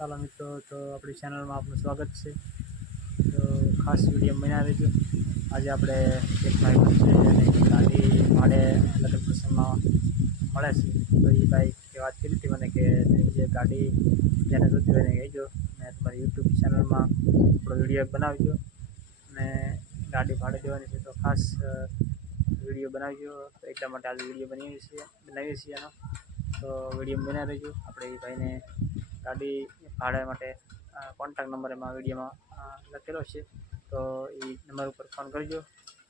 ચાલો મિત્રો, તો આપણી ચેનલમાં આપનું સ્વાગત છે। તો ખાસ વિડીયો બન્યા રહેજો। આજે આપણે એક ભાઈ છે અને ગાડી ભાડે લગ્ન પ્રસંગમાં મળે છે। તો એ ભાઈ વાત કરી હતી મને કે જે ગાડી જેને જોતી હોય એને કહેજો ને તમારી યુટ્યુબ ચેનલમાં આપણો વિડીયો બનાવજો અને ગાડી ભાડે દેવાની છે। તો ખાસ વિડીયો બનાવજો। તો એટલા માટે આજે વિડીયો બનાવીએ છીએ એનો। તો વિડીયો બન્યા રહેજો। આપણે એ ભાઈને ગાડી ભાડા માટે કોન્ટેક્ટ નંબર એમાં વિડીયોમાં લખેલો છે। તો એ નંબર ઉપર ફોન કરજો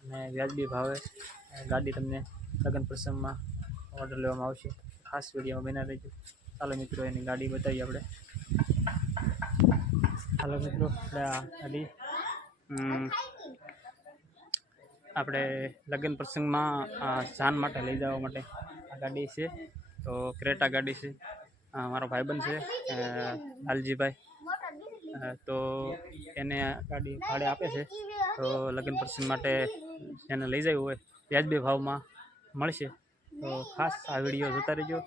અને વ્યાજબી ભાવે ગાડી તમને લગ્ન પ્રસંગમાં ઓર્ડર લેવામાં આવશે। ખાસ વિડીયોમાં બન્યા રહેજો। ચાલો મિત્રો, એની ગાડી બતાવીએ આપણે। ચાલો મિત્રો, આપણે આ ગાડી આપણે લગ્ન પ્રસંગમાં જાન માટે લઈ જવા માટે આ ગાડી છે। તો ક્રેટા ગાડી છે। મારો ભાઈબંધ છે લાલજીભાઈ, તો એને ગાડી ભાડે આપે છે। તો લગ્ન પ્રસંગ માટે એને લઈ જવું હોય વ્યાજબી ભાવમાં મળશે। તો ખાસ આ વિડીયો જોતા રહેજો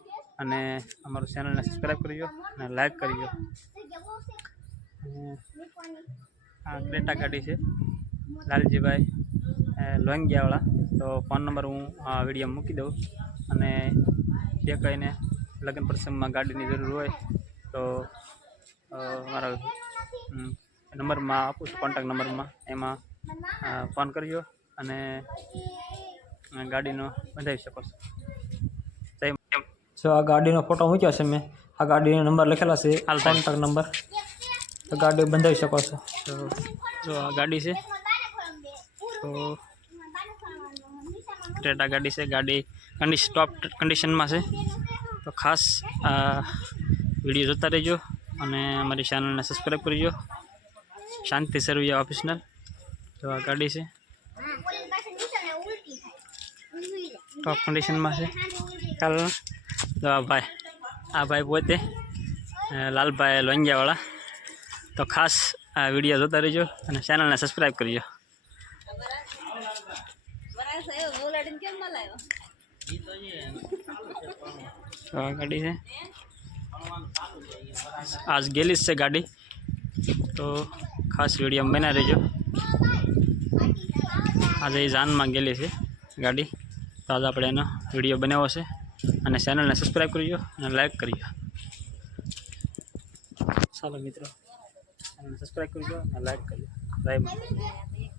અને અમારું ચેનલને સબસ્ક્રાઈબ કરજો અને લાઈક કરજો। આ ક્રેટા ગાડી છે લાલજીભાઈ લોંગિયાવાળા। તો ફોન નંબર હું આ વિડીયો મૂકી દઉં અને જે કંઈને લગ્ન પ્રસંગમાં ગાડીની જરૂર હોય તો મારા નંબરમાં આપું છું, કોન્ટેક્ટ નંબરમાં, એમાં ફોન કરજો અને ગાડીનો બંધાવી શકો છો। જો આ ગાડીનો ફોટો મૂક્યો છે મેં, આ ગાડીનો નંબર લખેલા છે, કોન્ટેક્ટ નંબર, તો ગાડી બંધાવી શકો છો। તો જો આ ગાડી છે, તો ક્રેટા ગાડી છે, ગાડી ટોપ કન્ડિશનમાં છે। તો ખાસ આ વિડીયો જોતા રહેજો અને અમારી ચેનલને સબસ્ક્રાઈબ કરજો। શાંતિ સર્વિયા ઓફિશનલ। તો આ ગાડી છે, ટોપ કન્ડિશનમાં છે। ચાલો, તો આ ભાઈ પોતે લાલભાઈ લોંગિયાવાળા। તો ખાસ આ વિડીયો જોતા રહેજો અને ચેનલને સબસ્ક્રાઈબ કરજો। તો આ ગાડી છે, આજ ગેલી છે ગાડી। તો ખાસ વિડીયો બના રહેજો। આજે જાનમાં ગેલી છે ગાડી। તો આજે આપણે એનો વિડીયો બનાવ્યો છે અને ચેનલને સબસ્ક્રાઈબ કરજો અને લાઈક કરજો। ચાલો મિત્રો, ચેનલને સબસ્ક્રાઈબ કરજો અને લાઈક કરજો। જય માતા।